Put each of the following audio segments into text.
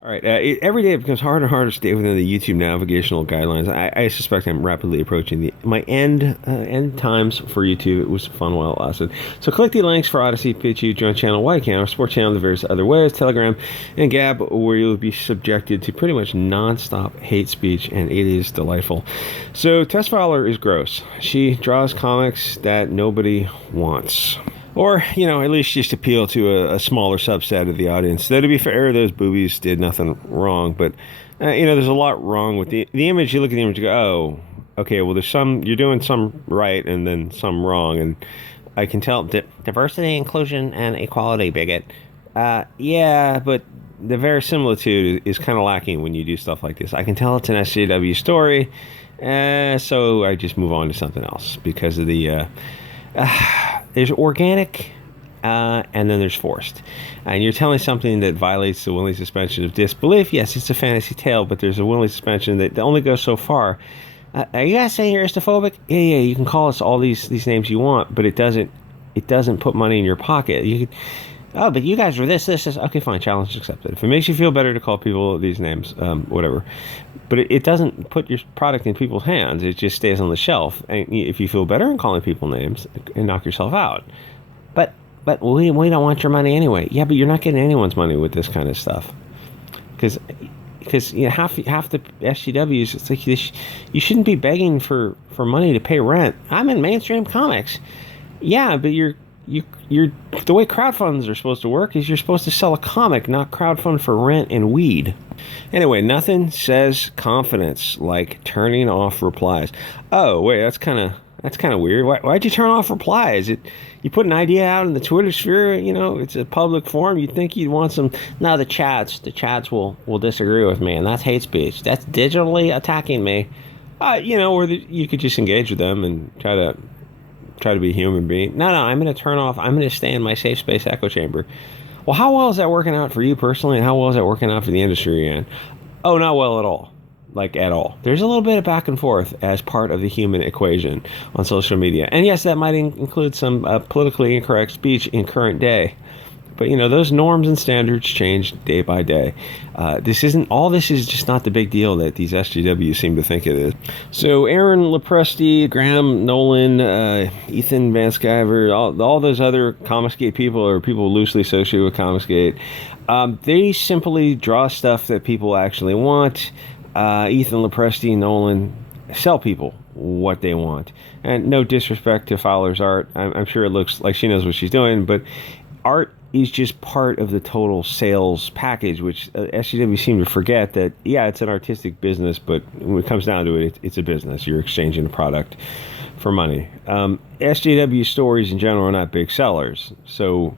All right. Every day it becomes harder and harder to stay within the YouTube navigational guidelines. I suspect I'm rapidly approaching my end times for YouTube. It was fun while it lasted. So click the links for Odyssey, Bit Chute, joint channel, White Channel, Sport Channel, the various other ways, Telegram, and Gab, where you'll be subjected to pretty much nonstop hate speech, and it is delightful. So Tess Fowler is gross. She draws comics that nobody wants. Or, at least just appeal to a smaller subset of the audience. Though, to be fair, those boobies did nothing wrong. But, there's a lot wrong with the image. You look at the image, you go, oh, okay, well, you're doing some right and then some wrong. And I can tell, diversity, inclusion, and equality, bigot. Yeah, but the verisimilitude is kind of lacking when you do stuff like this. I can tell it's an SJW story. So I just move on to something else because of the... there's organic, and then there's forced. And you're telling something that violates the willing suspension of disbelief. Yes, it's a fantasy tale, but there's a willing suspension that only goes so far. Are you guys saying you're istophobic? Yeah, you can call us all these names you want, but it doesn't put money in your pocket. You could, oh, but you guys are this. Okay, fine, challenge accepted. If it makes you feel better to call people these names, whatever. But it doesn't put your product in people's hands. It just stays on the shelf. And if you feel better in calling people names, and knock yourself out. But we don't want your money anyway. Yeah, but you're not getting anyone's money with this kind of stuff. Because half the SGWs, it's like you shouldn't be begging for money to pay rent. I'm in mainstream comics. Yeah, but you're the way crowdfunds are supposed to work is you're supposed to sell a comic, not crowdfund for rent and weed. Anyway, nothing says confidence like turning off replies. Oh, wait, that's kind of weird. Why'd you turn off replies? You put an idea out in the Twitter sphere, it's a public forum. You'd think you'd want some. No, the chads will disagree with me, and that's hate speech. That's digitally attacking me. Or you could just engage with them and try to be a human being. No, I'm going to turn off. I'm going to stay in my safe space echo chamber. Well, how well is that working out for you personally, and how well is that working out for the industry you're in? Oh, not well at all. Like, at all. There's a little bit of back and forth as part of the human equation on social media. And yes, that might include some politically incorrect speech in current day. But, those norms and standards change day by day. This is just not the big deal that these SGWs seem to think it is. So Aaron Lopresti, Graham Nolan, Ethan Van Sciver, all those other Comicsgate people or people loosely associated with Comicsgate, they simply draw stuff that people actually want. Ethan Lopresti and Nolan sell people what they want. And no disrespect to Fowler's art. I'm sure it looks like she knows what she's doing, but art is just part of the total sales package, which SGW seem to forget that, yeah, it's an artistic business, but when it comes down to it, it's a business. You're exchanging a product for money. SJW stories in general are not big sellers. So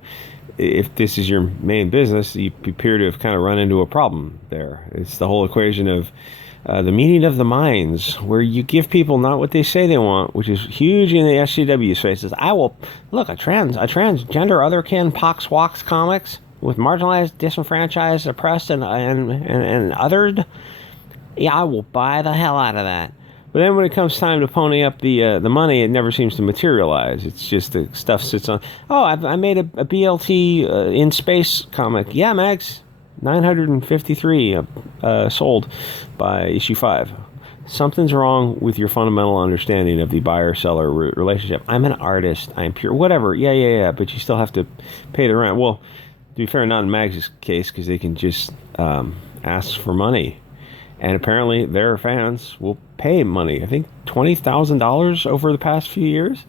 if this is your main business, you appear to have kind of run into a problem there. It's the whole equation of the meeting of the minds, where you give people not what they say they want, which is huge in the SCW spaces. I will look a transgender otherkin pox walks comics with marginalized, disenfranchised, oppressed, and othered. Yeah, I will buy the hell out of that. But then when it comes time to pony up the money, it never seems to materialize. It's just the stuff sits on. Oh, I made a BLT in space comic. Yeah, Mags. 953 sold by issue 5. Something's wrong with your fundamental understanding of the buyer-seller relationship. I'm an artist. I'm pure. Whatever. Yeah. But you still have to pay the rent. Well, to be fair, not in Mags' case, because they can just ask for money. And apparently their fans will pay money. I think $20,000 over the past few years.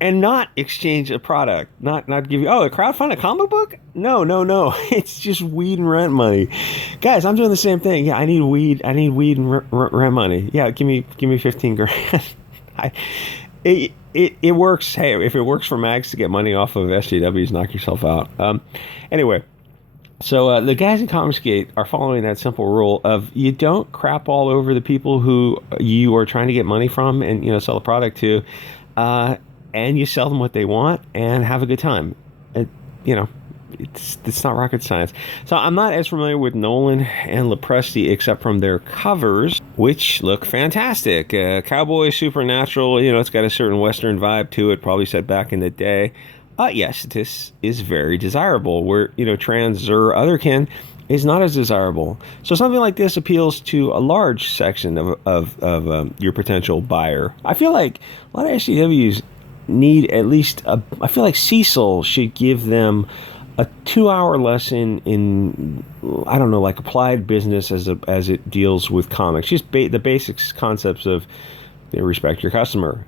And not exchange a product, not give you, a crowdfund a comic book? No. It's just weed and rent money. Guys, I'm doing the same thing. Yeah, I need weed and rent money. Yeah, give me 15 grand. It works. Hey, if it works for Mags to get money off of SJWs, knock yourself out. Anyway, so the guys at Comicsgate are following that simple rule of you don't crap all over the people who you are trying to get money from and sell a product to. And you sell them what they want and have a good time. It's not rocket science. So I'm not as familiar with Nolan and Lopresti except from their covers, which look fantastic. Cowboy Supernatural, it's got a certain Western vibe to it, probably set back in the day. Yes, this is very desirable. Where, trans or otherkin is not as desirable. So something like this appeals to a large section of your potential buyer. I feel like a lot of SJWs need at least I feel like Cecil should give them a 2-hour lesson in, I don't know, like applied business as it deals with comics. Just the basics concepts of respect your customer.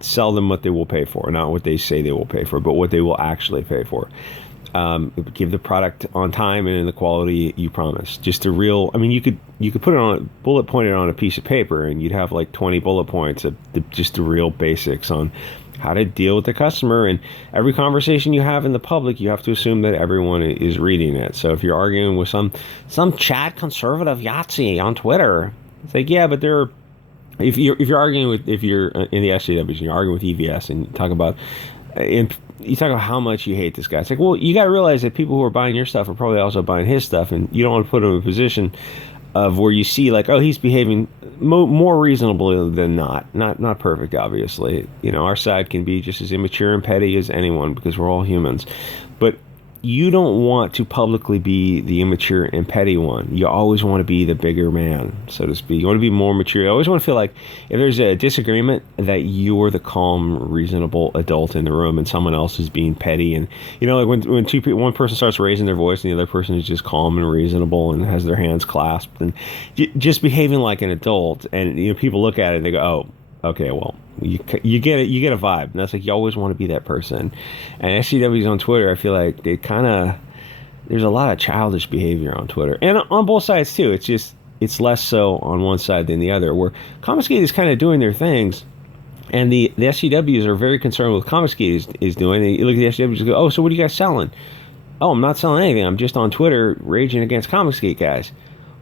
Sell them what they will pay for, not what they say they will pay for, but what they will actually pay for. Give the product on time and in the quality you promise. Just a real, I mean, you could put it on bullet pointed on a piece of paper, and you'd have like 20 bullet points of just the real basics on how to deal with the customer. And every conversation you have in the public, you have to assume that everyone is reading it. So if you're arguing with some Chad conservative Yahtzee on Twitter, it's like, yeah, but they're, if you're arguing with, if you're in the SJWs and you're arguing with EVS and you talk about how much you hate this guy, it's like, well, you got to realize that people who are buying your stuff are probably also buying his stuff, and you don't want to put him in a position of where you see like, oh, he's behaving more reasonably than not perfect, obviously. You know, our side can be just as immature and petty as anyone because we're all humans, but you don't want to publicly be the immature and petty one. You always want to be the bigger man, so to speak. You want to be more mature. You always want to feel like if there's a disagreement that you're the calm, reasonable adult in the room and someone else is being petty. And, you know, like when one person starts raising their voice and the other person is just calm and reasonable and has their hands clasped and just behaving like an adult. And, you know, people look at it and they go, oh, okay, well, you get it. You get a vibe. And that's like, you always want to be that person. And SJWs on Twitter, I feel like they there's a lot of childish behavior on Twitter. And on both sides, too. It's just, it's less so on one side than the other, where Comicsgate is kind of doing their things. And the SJWs are very concerned with what Comicsgate is doing. And you look at the SJWs and go, oh, so what are you guys selling? Oh, I'm not selling anything. I'm just on Twitter raging against Comicsgate guys.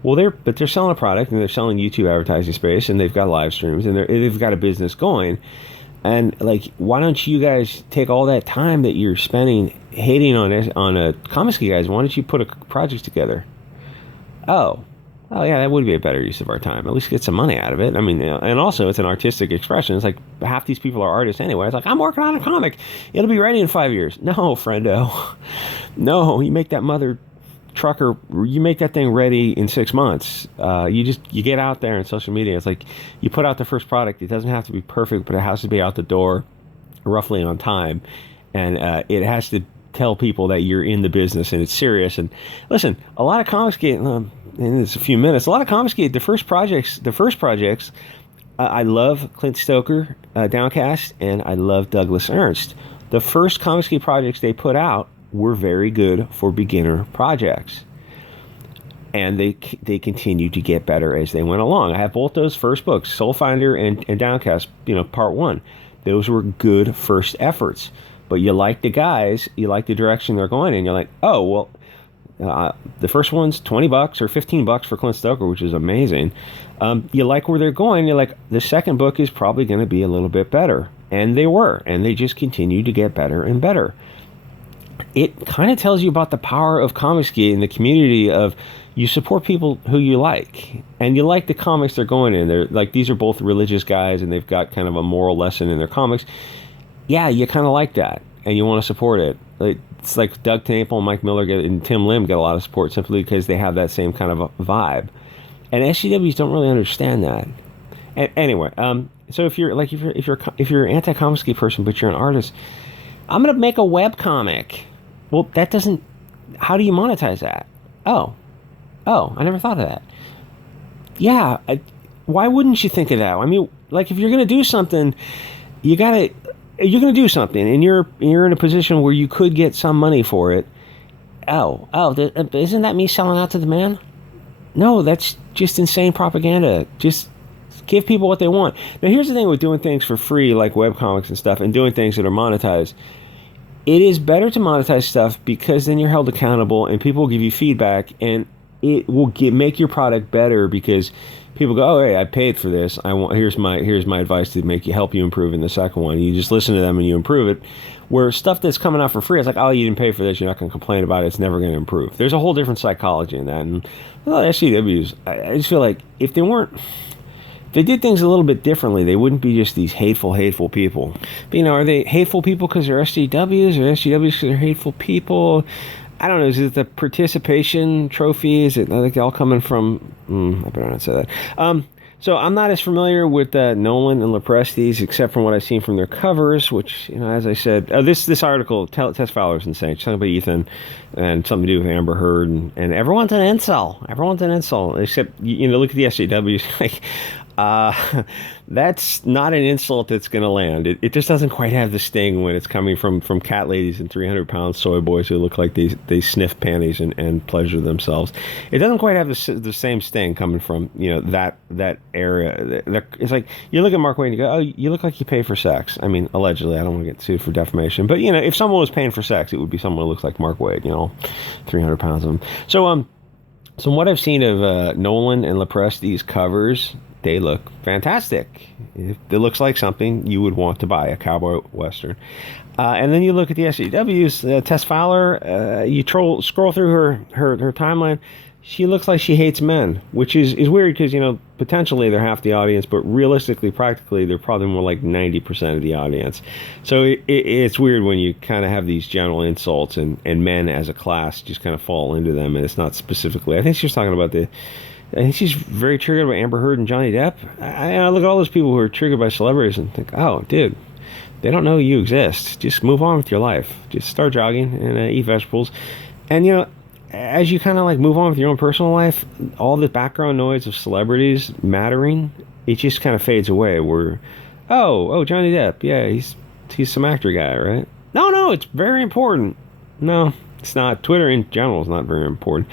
Well, they're selling a product, and they're selling YouTube advertising space, and they've got live streams, and they've got a business going. And like, why don't you guys take all that time that you're spending hating on a Comicsgate guys? Why don't you put a project together? Oh yeah, that would be a better use of our time. At least get some money out of it. I mean, and also it's an artistic expression. It's like half these people are artists anyway. It's like, I'm working on a comic. It'll be ready in 5 years. No, friendo. No, you make that mother trucker, you make that thing ready in 6 months. You get out there in social media. It's like you put out the first product. It doesn't have to be perfect, but it has to be out the door roughly on time, and it has to tell people that you're in the business and it's serious. And listen, a lot of Comicsgate, in a few minutes, a lot of Comicsgate, the first projects, I love Clint Stoker, Downcast, and I love Douglas Ernst. The first Comicsgate projects they put out were very good for beginner projects, and they continued to get better as they went along. I have both those first books, Soul Finder and Downcast, part 1. Those were good first efforts, but you like the guys, you like the direction they're going in. You're like, oh, well, the first one's $20 or $15 for Clint Stoker, which is amazing. You like where they're going. You're like, the second book is probably going to be a little bit better, and they were, and they just continued to get better and better. It kind of tells you about the power of Comicsgate and the community of, you support people who you like, and you like the comics they're going in. They're like, these are both religious guys, and they've got kind of a moral lesson in their comics. Yeah, you kind of like that, and you want to support it. It's like Doug Temple and Mike Miller and Tim Lim get a lot of support simply because they have that same kind of a vibe. And SJWs don't really understand that. And anyway, so if you're an anti-Comicsgate person but you're an artist, I'm gonna make a web comic. Well, that doesn't. How do you monetize that? Oh, I never thought of that. Yeah, why wouldn't you think of that? I mean, like, if you're gonna do something, you're gonna do something, and you're in a position where you could get some money for it. Isn't that me selling out to the man? No, that's just insane propaganda. Just give people what they want. Now, here's the thing with doing things for free, like webcomics and stuff, and doing things that are monetized. It is better to monetize stuff because then you're held accountable and people will give you feedback, and it will make your product better because people go, oh, hey, I paid for this. Here's my advice to help you improve in the second one. You just listen to them and you improve it. Where stuff that's coming out for free, it's like, oh, you didn't pay for this. You're not going to complain about it. It's never going to improve. There's a whole different psychology in that. And SJWs, I just feel like if they did things a little bit differently, they wouldn't be just these hateful people. But, are they hateful people because they're SJWs, or SJWs because they're hateful people? I don't know. Is it the participation trophy? Is it? I think they're all coming from. I better not say that. So I'm not as familiar with Nolan and Lopresti's, except from what I've seen from their covers. Which, as I said, this article, Tess Fowler is insane. She's talking about Ethan and something to do with Amber Heard, and everyone's an incel. Everyone's an incel, except look at the SJWs. Like, that's not an insult that's going to land. It just doesn't quite have the sting when it's coming from cat ladies and 300-pound soy boys who look like they sniff panties and pleasure themselves. It doesn't quite have the same sting coming from that area. It's like you look at Mark Wade and you go, oh, you look like you pay for sex. I mean, allegedly, I don't want to get sued for defamation, but if someone was paying for sex, it would be someone who looks like Mark Wade. 300 pounds of them. So what I've seen of Nolan and Lopresti's covers, they look fantastic. It looks like something you would want to buy, a cowboy western. And then you look at the SJWs, Tess Fowler, you scroll through her timeline. She looks like she hates men, which is weird because, potentially they're half the audience, but realistically, practically, they're probably more like 90% of the audience. So it's weird when you kind of have these general insults and men as a class just kind of fall into them, and it's not specifically. I think she was talking about I think she's very triggered by Amber Heard and Johnny Depp. I look at all those people who are triggered by celebrities and think, oh, dude, they don't know you exist. Just move on with your life. Just start jogging and eat vegetables. And, as you kind of like move on with your own personal life, all the background noise of celebrities mattering, it just kind of fades away. Where, oh, Johnny Depp, yeah, he's some actor guy, right? No, it's very important. No, it's not. Twitter in general is not very important.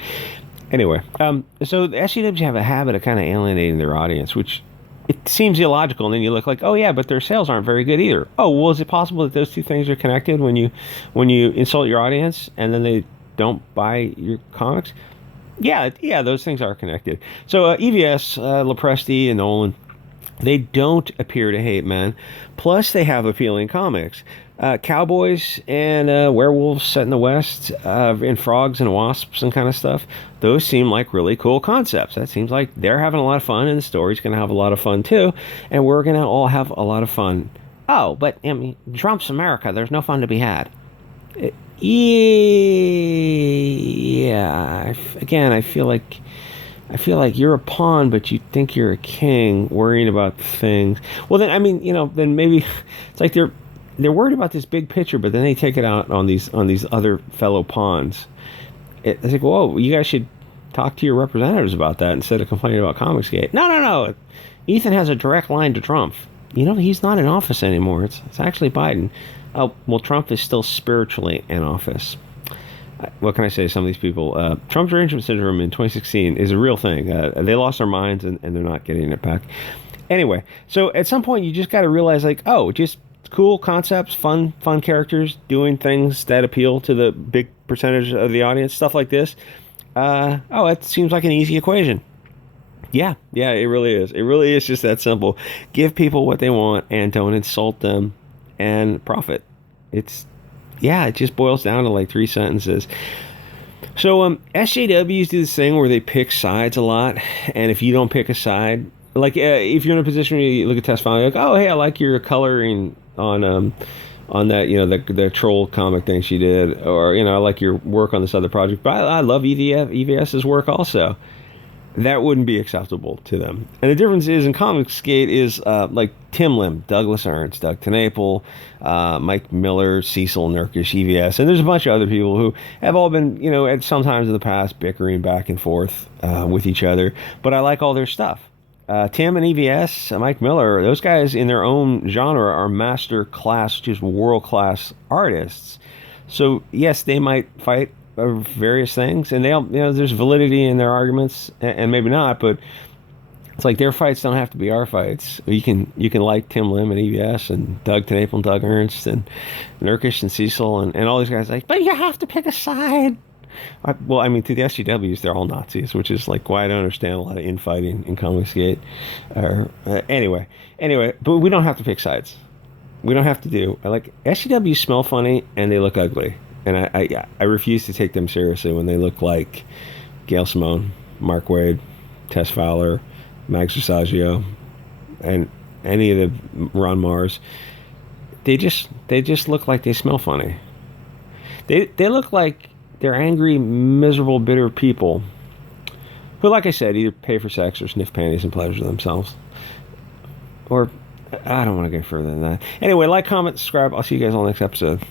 Anyway, so the SJWs have a habit of kind of alienating their audience, which it seems illogical. And then you look like, oh yeah, but their sales aren't very good either. Oh, well, is it possible that those two things are connected when you insult your audience and then they don't buy your comics? Yeah, those things are connected. So EVS, Lopresti, and Nolan, they don't appear to hate men. Plus, they have appealing comics. Cowboys and werewolves set in the West, and frogs and wasps and kind of stuff. Those seem like really cool concepts. That seems like they're having a lot of fun, and the story's going to have a lot of fun too. And we're going to all have a lot of fun. Oh, but Trump's America. There's no fun to be had. Yeah. Again, I feel like you're a pawn, but you think you're a king, worrying about things. Well, then then maybe it's like they're worried about this big picture, but then they take it out on these other fellow pawns. It's like, whoa, you guys should talk to your representatives about that instead of complaining about Comicsgate. No. Ethan has a direct line to Trump. He's not in office anymore. It's actually Biden. Oh, well, Trump is still spiritually in office. What can I say to some of these people? Trump's derangement syndrome in 2016 is a real thing. They lost their minds, and they're not getting it back. Anyway, so at some point, you just got to realize, like, oh, just cool concepts, fun characters, doing things that appeal to the big percentage of the audience, stuff like this. It seems like an easy equation. Yeah, it really is. It really is just that simple. Give people what they want and don't insult them and profit. It just boils down to like 3 sentences. So SJWs do this thing where they pick sides a lot, and if you don't pick a side, like if you're in a position where you look at Tess Fowler, like, oh, hey, I like your coloring on that, the troll comic thing she did, or I like your work on this other project, but I love EVS's work also. That wouldn't be acceptable to them. And the difference is in Comicsgate is like Tim Lim, Douglas Ernst, Doug TenNapel, Mike Miller, Cecil Nurkish, EVS, and there's a bunch of other people who have all been, at some times in the past bickering back and forth with each other. But I like all their stuff. Tim and EVS, Mike Miller, those guys in their own genre are master class, just world class artists. So yes, they might fight various things, and they'll, there's validity in their arguments, and maybe not, but it's like their fights don't have to be our fights. You can like Tim Lim and EVS and Doug TenNapel and Doug Ernst and Nurkish and Cecil and all these guys, like, but you have to pick a side. To the SJWs, they're all Nazis, which is like why I don't understand a lot of infighting in Comicsgate. Anyway, but we don't have to pick sides. We don't have to do. SJWs smell funny and they look ugly. And I refuse to take them seriously when they look like Gail Simone, Mark Wade, Tess Fowler, Max Versaggio, and any of the Ron Mars. They just look like they smell funny. They look like They're angry, miserable, bitter people who, like I said, either pay for sex or sniff panties and pleasure themselves. Or, I don't want to go further than that. Anyway, like, comment, subscribe. I'll see you guys on the next episode.